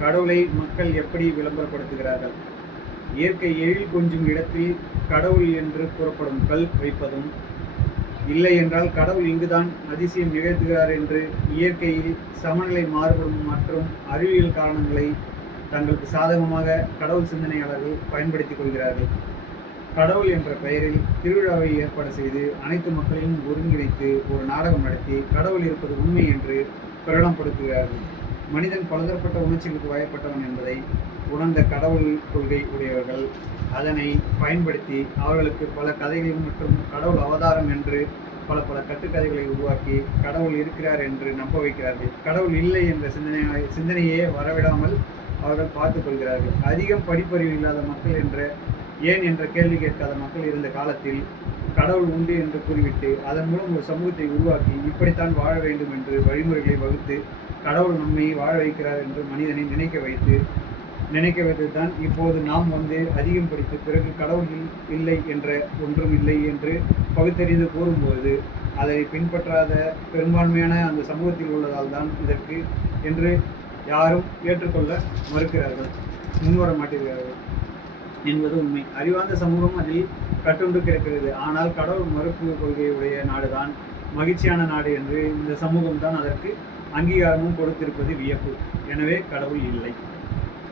கடவுளை மக்கள் எப்படி விளம்பரப்படுத்துகிறார்கள்? இயற்கை எழில் கொஞ்சும் இடத்தில் கடவுள் என்று கூறப்படும் கல் வைப்பதும் இல்லை என்றால் கடவுள் இங்குதான் அதிசயம் நிகழ்த்துகிறார் என்று இயற்கையில் சமநிலை மாறுபடும் மற்றும் அறிவியல் காரணங்களை தங்களுக்கு சாதகமாக கடவுள் சிந்தனையாளர்கள் பயன்படுத்திக் கொள்கிறார்கள். கடவுள் என்ற பெயரில் திருவிழாவை ஏற்பாடு செய்து அனைத்து மக்களையும் ஒருங்கிணைத்து ஒரு நாடகம் நடத்தி கடவுள் இருப்பது உண்மை என்று பிரகடனப்படுத்துகிறார்கள். மனிதன் பலதரப்பட்ட உணர்ச்சிகளுக்கு வயப்பட்டவன் என்பதை உணர்ந்த கடவுள் கொள்கை உடையவர்கள் அதனை பயன்படுத்தி அவர்களுக்கு பல கதைகள் மற்றும் கடவுள் அவதாரம் என்று பல பல கட்டுக்கதைகளை உருவாக்கி கடவுள் இருக்கிறார் என்று நம்ப வைக்கிறார்கள். கடவுள் இல்லை என்ற சிந்தனை சிந்தனையே வரவிடாமல் அவர்கள் பார்த்துக் கொள்கிறார்கள். அதிகம் படிப்பறிவு இல்லாத மக்கள் என்ற ஏன் என்ற கேள்வி கேட்காத மக்கள் இருந்த காலத்தில் கடவுள் உண்டு என்று கூறிவிட்டு அதன் மூலம் ஒரு சமூகத்தை உருவாக்கி இப்படித்தான் வாழ வேண்டும் என்று வழிமுறைகளை வகுத்து கடவுள் நம்மை வாழ வைக்கிறார் என்று மனிதனை நினைக்க வைத்து நினைக்க வைத்தது தான் இப்போது நாம் வந்து அதிகம் படித்து பிறகு கடவுள் இல்லை என்ற ஒன்றும் இல்லை என்று பகுத்தறிந்து கூறும்போது அதை பின்பற்றாத பெரும்பான்மையான அந்த சமூகத்தில் உள்ளதால் தான் இதற்கு என்று யாரும் ஏற்றுக்கொள்ள மறுக்கிறார்கள் முன்வர மாட்டேங்கிறார்கள் என்பது உண்மை. அறிவார்ந்த சமூகம் அதில் கட்டுண்டு கிடக்கிறது. ஆனால் கடவுள் மறுப்பு கொள்கையுடைய நாடுதான். மகிழ்ச்சியான நாடு என்று இந்த சமூகம் தான் அதற்கு அங்கீகாரமும் கொடுத்திருப்பது வியப்பு. எனவே கடவுள் இல்லை.